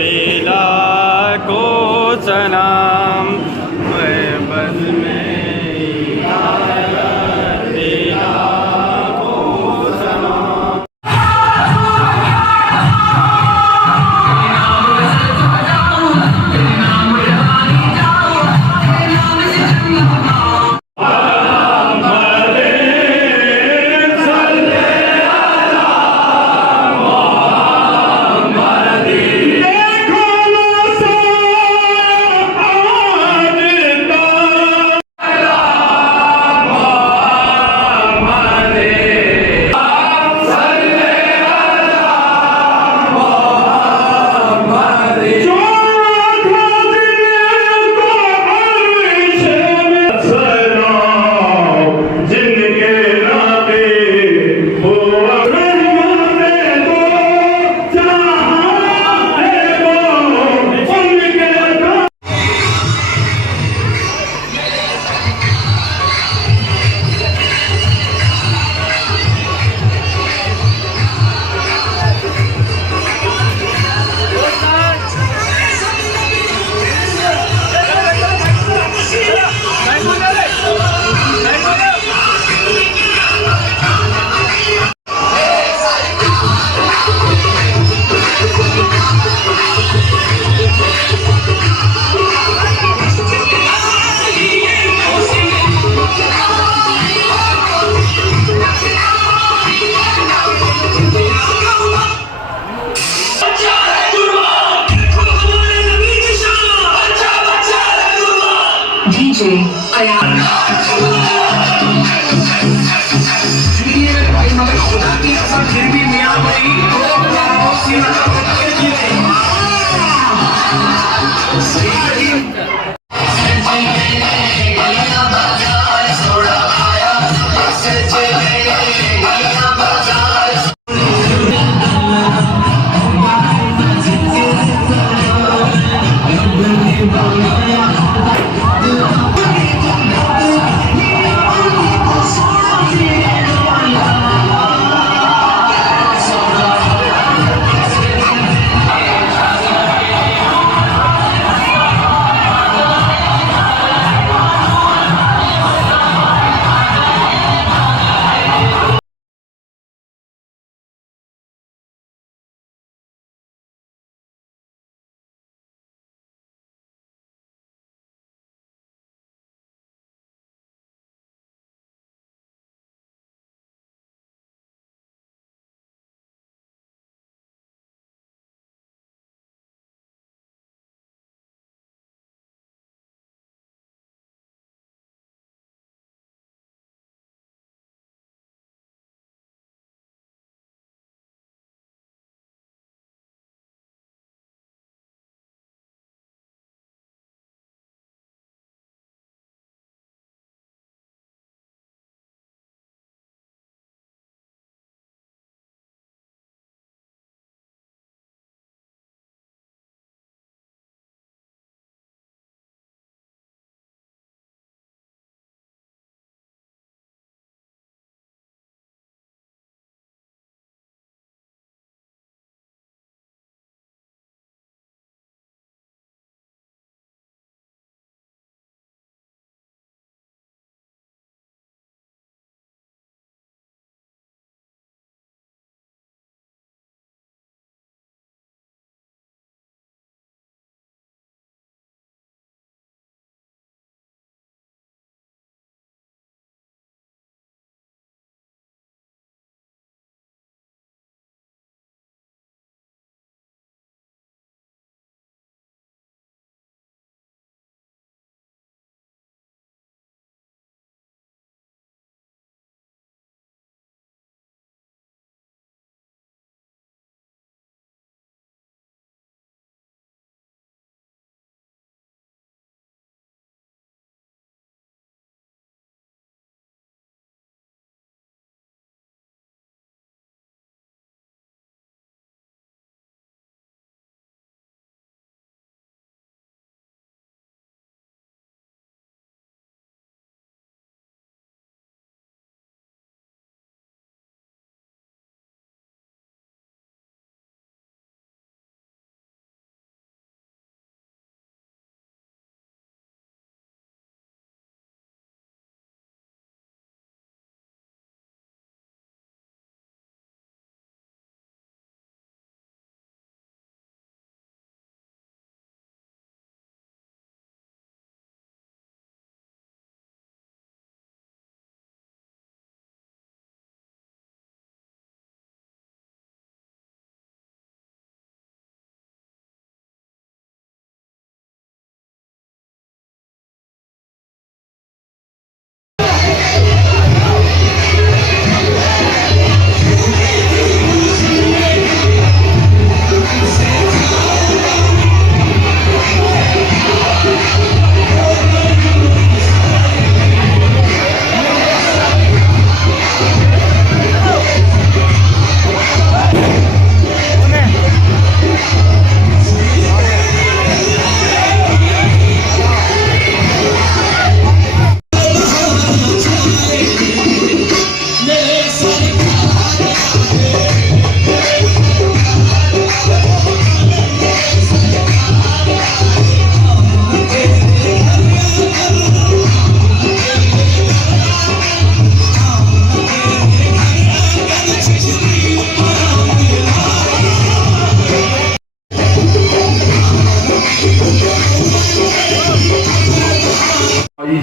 بیلا کو سلام میں بز میں بیلا کو سلام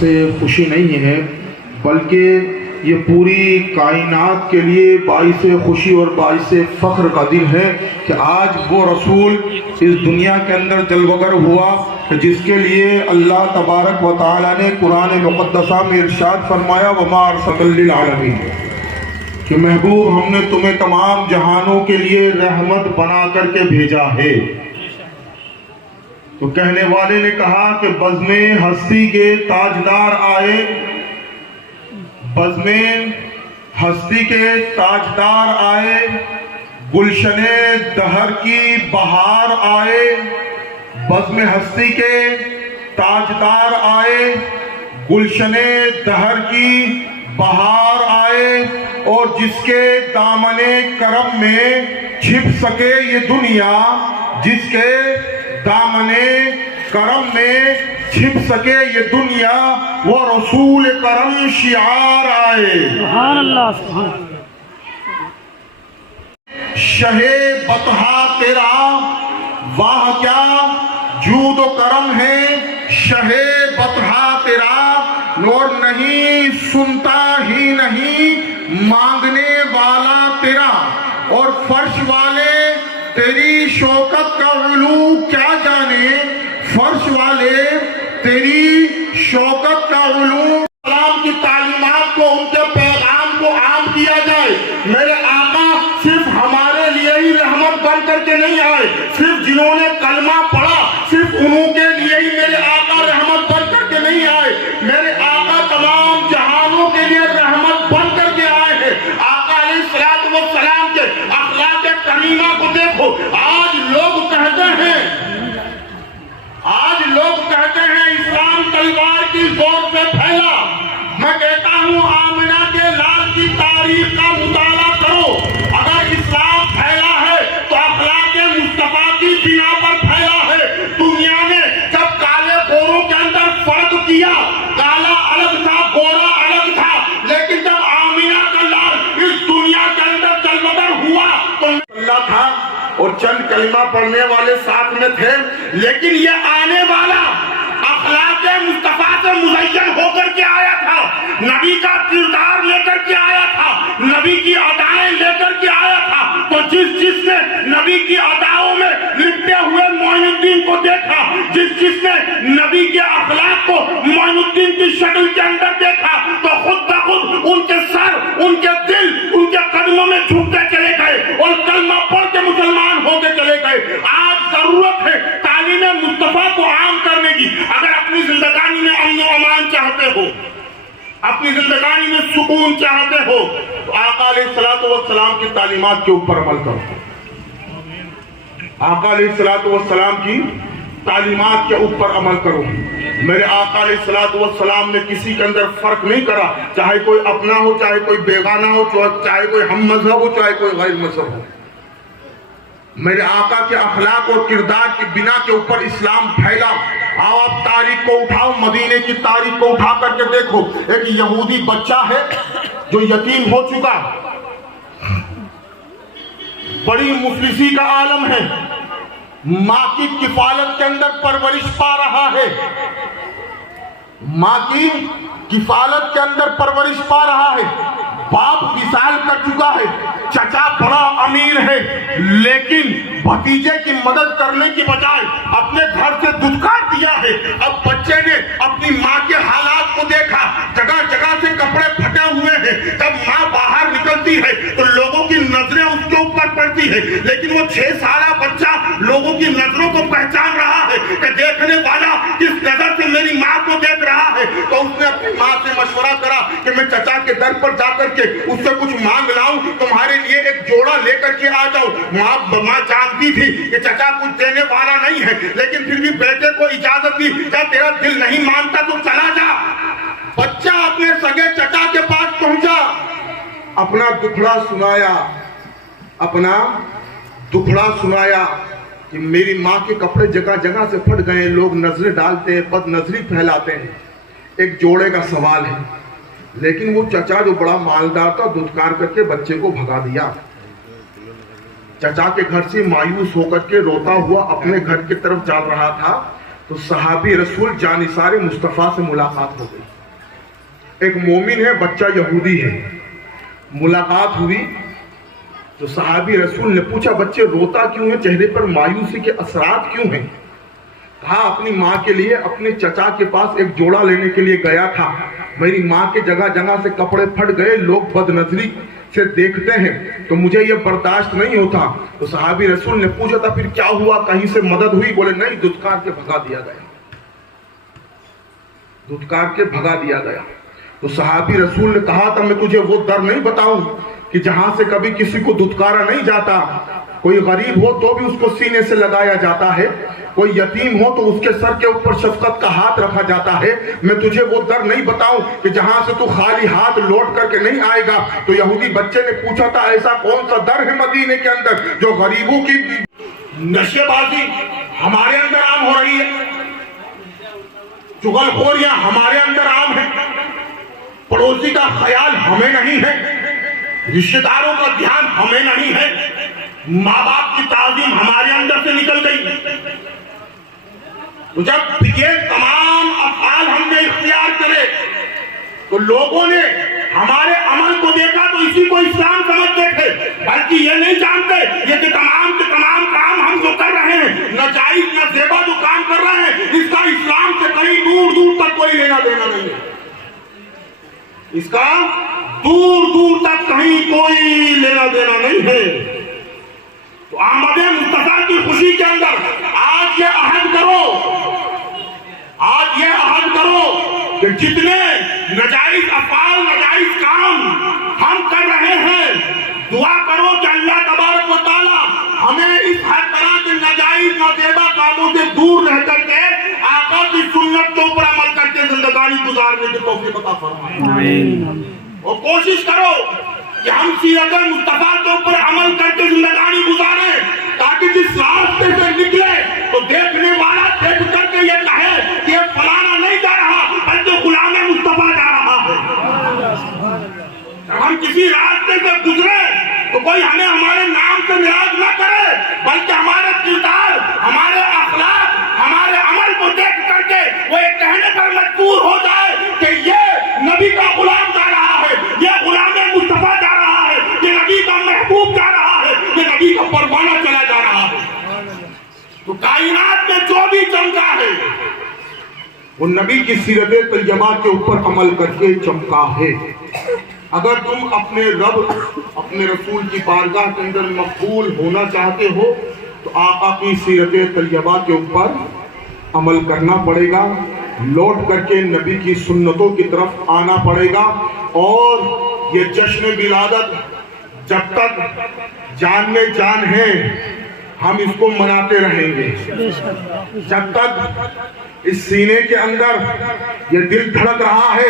باعث خوشی نہیں ہے بلکہ یہ پوری کائنات کے لیے باعث خوشی اور باعث فخر کا دن ہے کہ آج وہ رسول اس دنیا کے اندر جلوگر ہوا کہ جس کے لیے اللہ تبارک و تعالیٰ نے قرآن مقدسہ میں ارشاد فرمایا وَمَا أَرْسَلْنَا لِلْعَالَمِينَ کہ محبوب ہم نے تمہیں تمام جہانوں کے لیے رحمت بنا کر کے بھیجا ہے۔ تو کہنے والے نے کہا کہ بزم ہستی کے تاجدار آئے، بزم ہستی کے تاجدار آئے، گلشن دہر کی بہار آئے، بزم ہستی کے تاجدار آئے، گلشن دہر کی بہار آئے، اور جس کے دامن کرم میں چھپ سکے یہ دنیا، جس کے دامن کرم میں چھپ سکے یہ دنیا، وہ رسول کرم شعار آئے۔ سبحان اللہ، سبحان اللہ۔ شہ بطحا تیرا واہ کیا جود و کرم ہے، شہ بطحا تیرا اور نہیں سنتا ہی نہیں مانگنے والا تیرا، اور فرش والے تیری شوکت کا علو کیا جانے، فرش والے تیری شوکت کا علو۔ اسلام کی تعلیمات کو، ان کے پیغام کو عام کیا جائے۔ میرے آقا صرف ہمارے لیے ہی رحمت بن کر کے نہیں آئے، صرف جنہوں نے کلمہ پڑھا صرف انہوں کے لیے ہی میرے آقا رحمت بن کر کے نہیں آئے، میرے آقا تمام جہانوں کے لیے رحمت بن کر کے آئے ہیں۔ آقا علیہ السلام کے اخلاق کریمہ کو دیکھو۔ آج لوگ کہتے ہیں اسلام تلوار کی زور سے پھیلا۔ میں کہتا ہوں آمنہ کے لال کی تاریخ کا مطالعہ کرو، اگر اسلام پھیلا ہے تو اخلاق مصطفیٰ کی بنا پر پھیلا ہے۔ دنیا نے جب کالے گوروں کے اندر فرق کیا، کالا الگ تھا گورا الگ تھا، لیکن جب آمنہ کا لال اس دنیا کے اندر جلوگر ہوا تو اللہ تھا اور چند کلمہ پڑھنے والے ساتھ میں تھے، لیکن یہ آنے والا اخلاق مصطفیٰ سے مزین ہو کر کے آیا تھا، نبی کا کردار لے کر کے آیا تھا، نبی کی ادائیں لے کر کے آیا تھا۔ تو جس نے نبی کی اداؤں میں لپٹے ہوئے معین الدین کو دیکھا، جس نے نبی کے اخلاق کو معین الدین کی شکل کے اندر دیکھا، تو خود بخود ان کے سر، ان کے دل، ان کے قدموں میں جھکتے چلے گئے اور کلمہ پڑھ کے مسلمان ہو کے چلے گئے۔ آج ضرورت ہے تعلیم مصطفیٰ کو عام کرنے کی۔ اگر اپنی زندگانی میں امن و امان چاہتے ہو، اپنی زندگانی میں سکون چاہتے ہو، تو آقا علیہ السلام کی تعلیمات کے اوپر عمل کرو۔ آقا علیہ السلام کی تعلیمات کے اوپر عمل کرو۔ میرے آقا علیہ السلام نے کسی کے اندر فرق نہیں کرا، چاہے کوئی اپنا ہو، چاہے کوئی بیگانہ ہو، چاہے کوئی ہم مذہب ہو، چاہے کوئی غیر مذہب ہو۔ میرے آقا کے اخلاق اور کردار کی بنا کے اوپر اسلام پھیلا۔ آؤ آپ تاریخ کو اٹھاؤ، مدینے کی تاریخ کو اٹھا کر کے دیکھو۔ ایک یہودی بچہ ہے جو یتیم ہو چکا، بڑی مفلسی کا عالم ہے، ماں کی کفالت کے اندر پرورش پا رہا ہے، ماں کی کفالت کے اندر پرورش پا رہا ہے، باپ وصال کر چکا ہے، چچا بڑا امیر ہے، لیکن بھتیجے کی مدد کرنے کی بجائے اپنے گھر سے دھتکار دیا ہے۔ اب بچے نے اپنی ماں کے حالات کو دیکھا، جگہ جگہ سے کپڑے پھٹے ہوئے ہیں، جب ماں باہر نکلتی ہے تو لوگوں کی نظریں اس کے اوپر پڑتی ہے، لیکن وہ 6 سالہ بچہ لوگوں کی نظروں کو پہچان رہا ہے کہ دیکھنے والا کس نظر سے میری ماں کو دیکھ رہا ہے۔ تو اس نے اپنی ماں سے مشورہ کرا کہ میں چچا کے در پر جا کر کے اس سے کچھ مانگ لاؤں، تمہارے لیے ایک جوڑا لے کر کے آ جاؤں۔ ماں جانتی تھی کہ چچا کچھ دینے والا نہیں ہے، لیکن پھر بھی بیٹے کو اجازت دی، کیا تیرا دل نہیں مانتا تو چلا جا۔ بچہ اپنے سگے چچا کے پاس پہنچا، اپنا دکھڑا سنایا، اپنا دکھڑا سنایا کہ میری ماں کے کپڑے جگہ جگہ سے پھٹ گئے، لوگ نظریں ڈالتے ہیں، بد نظری پھیلاتے ہیں، ایک جوڑے کا سوال ہے۔ لیکن وہ چچا جو بڑا مالدار تھا، دھتکار کر کے بچے کو بھگا دیا۔ چچا کے گھر سے مایوس ہو کر کے روتا ہوا اپنے گھر کی طرف چل رہا تھا تو صحابی رسول جانثار مصطفیٰ سے ملاقات ہو گئی. ایک مومن ہے, بچہ یہودی ہے. ملاقات ہوئی تو صحابی رسول نے پوچھا بچے روتا کیوں ہے, چہرے پر مایوسی کے اثرات کیوں ہیں؟ کہا اپنی ماں کے لیے اپنے چچا کے پاس ایک جوڑا لینے کے لیے گیا تھا. میری ماں کے جگہ جگہ سے کپڑے پھٹ گئے, لوگ بد نظری سے دیکھتے ہیں تو مجھے یہ برداشت نہیں ہوتا. تو صحابی رسول نے پوچھا تھا پھر کیا ہوا, کہیں سے مدد ہوئی؟ بولے نہیں, دھتکار کے بھگا دیا گیا, دھتکار کے بھگا دیا گیا. تو صحابی رسول نے کہا تھا میں تجھے وہ در نہیں بتاؤں کہ جہاں سے کبھی کسی کو دھتکارا نہیں جاتا. کوئی غریب ہو تو بھی اس کو سینے سے لگایا جاتا ہے, کوئی یتیم ہو تو اس کے سر کے اوپر شفقت کا ہاتھ رکھا جاتا ہے. میں تجھے وہ در نہیں بتاؤں کہ جہاں سے تو خالی ہاتھ لوٹ کر کے نہیں آئے گا. تو یہودی بچے نے پوچھا تھا ایسا کون سا در ہے مدینے کے اندر جو غریبوں کی نشے بازی ہمارے اندر عام ہو رہی ہے, چغل خوریاں ہمارے اندر عام ہے, پڑوسی کا خیال ہمیں نہیں ہے, رشتہ داروں کا دھیان ہمیں نہیں ہے, ماں باپ کی تعظیم ہمارے اندر سے نکل گئی. تو جب یہ تمام افعال ہم نے اختیار کرے تو لوگوں نے ہمارے عمل کو دیکھا تو اسی کو اسلام سمجھتے تھے, بلکہ یہ نہیں جانتے یہ کہ تمام کے تمام کام ہم جو کر رہے ہیں, ناجائز نازیبا جو کام کر رہے ہیں, اس کا اسلام سے کہیں دور دور تک کوئی لینا دینا نہیں ہے. اس کا دور دور تک کہیں کوئی لینا دینا نہیں ہے. تو آمد مصطفیٰ کی خوشی کے اندر آج یہ عہد کرو, آج یہ عہد کرو کہ جتنے ناجائز افعال ناجائز کام ہم کر رہے ہیں, دعا کرو کہ اللہ تبارک و تعالی ہمیں اس ہر طرح کے ناجائز نازیبا کاموں سے دور رہ کر کے آقا کی سنت کے اوپر عمل کر کے زندگانی گزارنے کی توفیق عطا فرمائے. اور کوشش کرو کہ ہم سیرت مصطفیٰ کے اوپر عمل کر کے زندگانی گزاریں, تاکہ جس راستے سے نکلے تو دیکھنے والا دیکھ کر کے یہ کہے کہ یہ فلانا نہیں جا رہا بلکہ غلام مصطفیٰ جا رہا ہے. جب ہم کسی راستے سے گزرے تو کوئی ہمیں ہمارے نام سے ناراض نہ کرے, بلکہ ہمارے کردار, ہمارے اخلاق, ہمارے عمل کو دیکھ کر کے وہ یہ کہنے پر مجبور ہو جائے کہ یہ نبی کا غلام جا رہا ہے, یہ غلام مصطفیٰ جا رہا ہے, یہ نبی کا محبوب جا رہا ہے, یہ نبی کا پروانہ چلا جا رہا ہے. تو کائنات میں جو بھی چمکا ہے وہ نبی کی سیرت طیبہ کے اوپر عمل کر کے چمکا ہے. اگر تم اپنے رب, اپنے رسول کی بارگاہ کے اندر مقبول ہونا چاہتے ہو تو آقا کی سیرت طیبہ کے اوپر عمل کرنا پڑے گا, لوٹ کر کے نبی کی سنتوں کی طرف آنا پڑے گا. اور یہ جشن ولادت جب تک جان میں جان ہے ہم اس کو مناتے رہیں گے, جب تک اس سینے کے اندر یہ دل دھڑک رہا ہے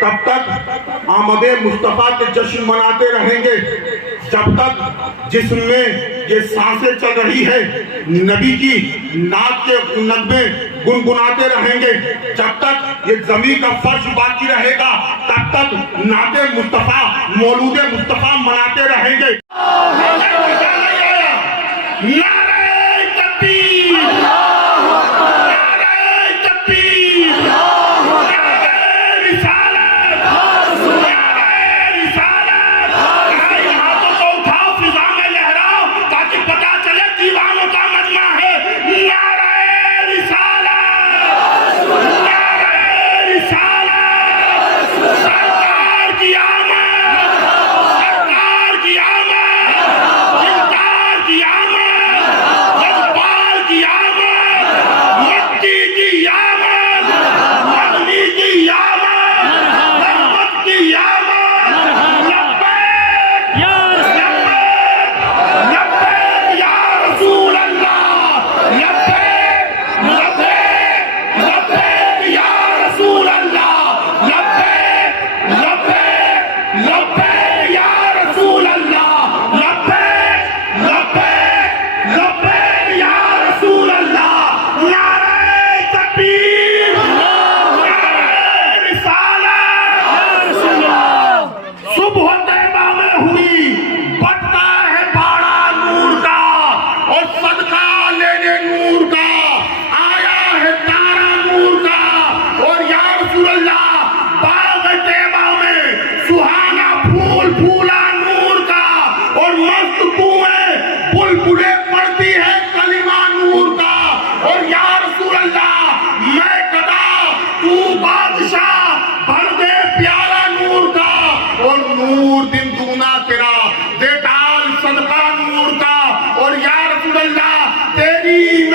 تب تک آمد مصطفیٰ کے جشن مناتے رہیں گے, جب تک جسم میں یہ سانسیں چل رہی ہے نبی کی نعت کے نغمے گنگناتے رہیں گے, جب تک یہ زمین کا فرش باقی رہے گا تب تک نعت مصطفیٰ مولود مصطفیٰ مناتے رہیں گے.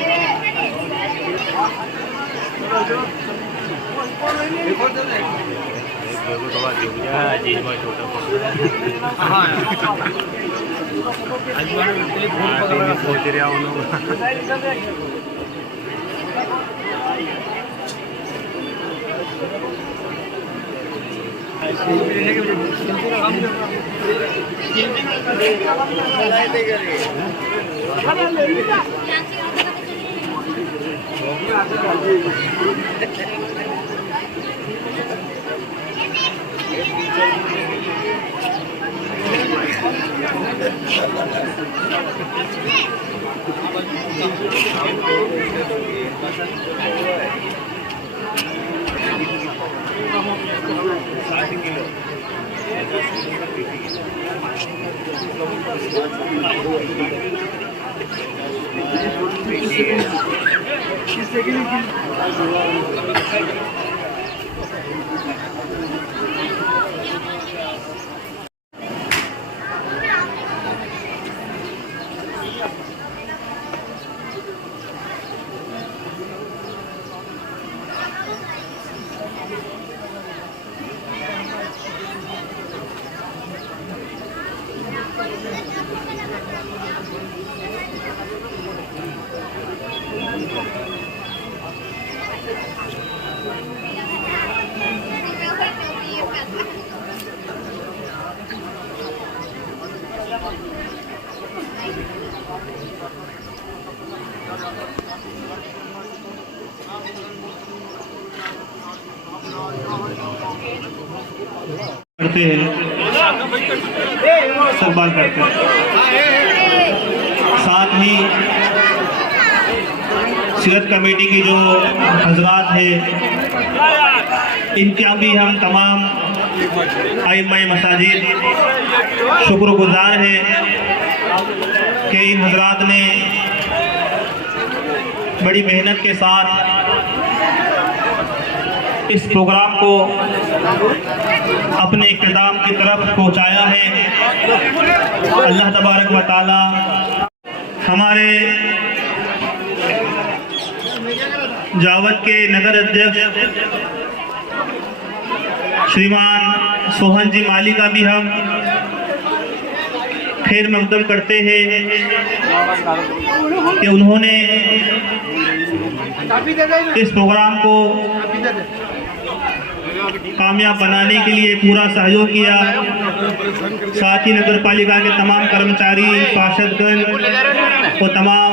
Dale. کرتے ہیں استقبال کرتے ہیں. ساتھ ہی سیرت کمیٹی کی جو حضرات ہیں ان کا بھی ہم تمام ائمہ مساجد شکر گزار ہیں کہ ان حضرات نے بڑی محنت کے ساتھ اس پروگرام کو اپنے اختتام کی طرف پہنچایا ہے. اللہ تبارک و تعالی ہمارے جاوت کے نگر ادھیکش شریمان سوہن جی مالی کا بھی ہم خیر مقدم کرتے ہیں کہ انہوں نے اس پروگرام کو کامیاب بنانے کے لیے پورا سہیوگ کیا. ساتھ ہی نگر پالیکا کے تمام کرمچاری پارشد گن و تمام